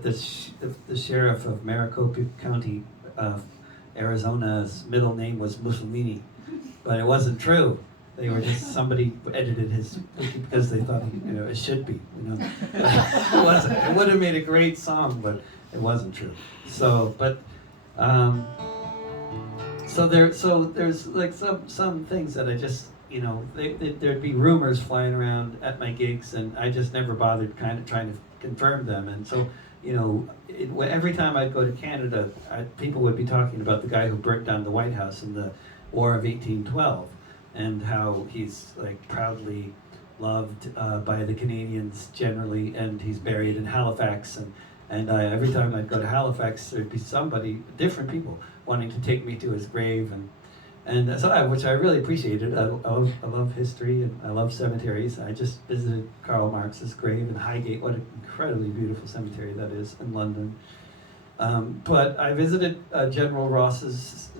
The sheriff of Maricopa County, Arizona's middle name was Mussolini, but it wasn't true. They were just, somebody edited his wiki because they thought, it should be, It wasn't. It would have made a great song, but it wasn't true. So, but, so there's like some things that I just, there'd be rumors flying around at my gigs, and I just never bothered kind of trying to confirm them. And so, every time I'd go to Canada, people would be talking about the guy who burnt down the White House in the War of 1812, and how he's like proudly loved by the Canadians generally, and he's buried in Halifax. And every time I'd go to Halifax, there'd be different people wanting to take me to his grave, and so which I really appreciated. I love history, and I love cemeteries. I just visited Karl Marx's grave in Highgate. What an incredibly beautiful cemetery that is in London. But I visited General Ross's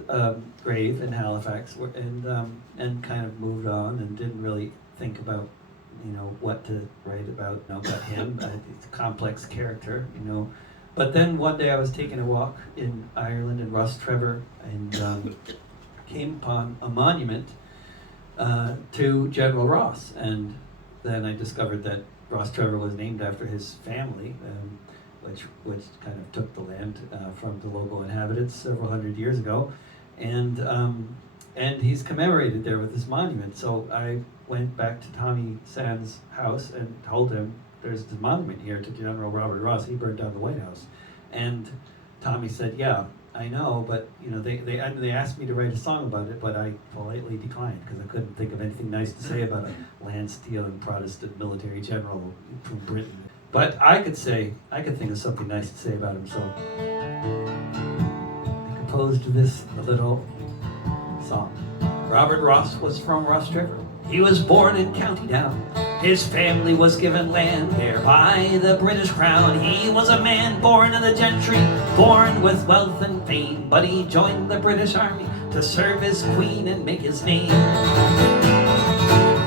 grave in Halifax, and kind of moved on and didn't really think about what to write about him. He's a complex character, But then one day I was taking a walk in Ireland in Ross Trevor, and came upon a monument to General Ross, and then I discovered that Ross Trevor was named after his family, which kind of took the land from the local inhabitants several hundred years ago, and he's commemorated there with this monument. So I went back to Tommy Sand's house and told him, there's this monument here to General Robert Ross. He burned down the White House. And Tommy said, yeah, I know, but they asked me to write a song about it, but I politely declined because I couldn't think of anything nice to say about a land-stealing Protestant military general from Britain. But I could think of something nice to say about him, so I composed this little song. Robert Ross was from Ross Trevor. He was born in County Down. His family was given land there by the British Crown. He was a man born in the gentry, born with wealth and fame, but he joined the British Army to serve his queen and make his name.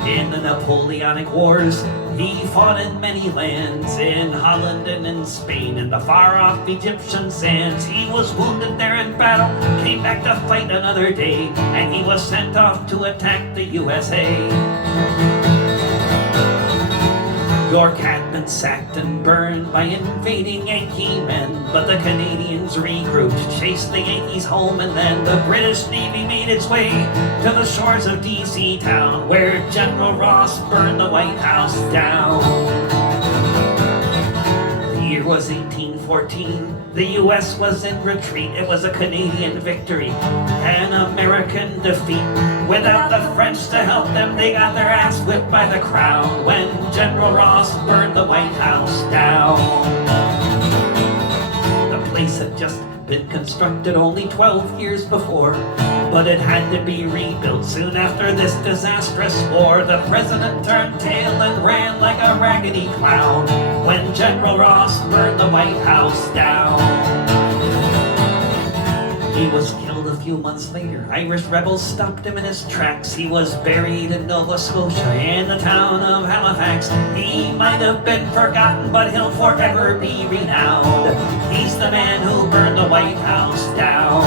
In the Napoleonic Wars, he fought in many lands, in Holland and in Spain, in the far-off Egyptian sands. He was wounded there in battle, came back to fight another day, and he was sent off to attack the USA. York had been sacked and burned by invading Yankee men, but the Canadians regrouped, chased the Yankees home, and then the British Navy made its way to the shores of D.C. town, where General Ross burned the White House down. The year was 1814. The U.S. was in retreat. It was a Canadian victory, an American defeat. Without the French to help them, they got their ass whipped by the Crown when General Ross burned the White House down. The place had just been constructed only 12 years before, but it had to be rebuilt soon after this disastrous war. The president turned tail and ran like a raggedy clown when General Ross burned the White House down. He was killed a few months later. Irish rebels stopped him in his tracks. He was buried in Nova Scotia in the town of Halifax. He might have been forgotten, but he'll forever be renowned. He's the man who burned the White House down.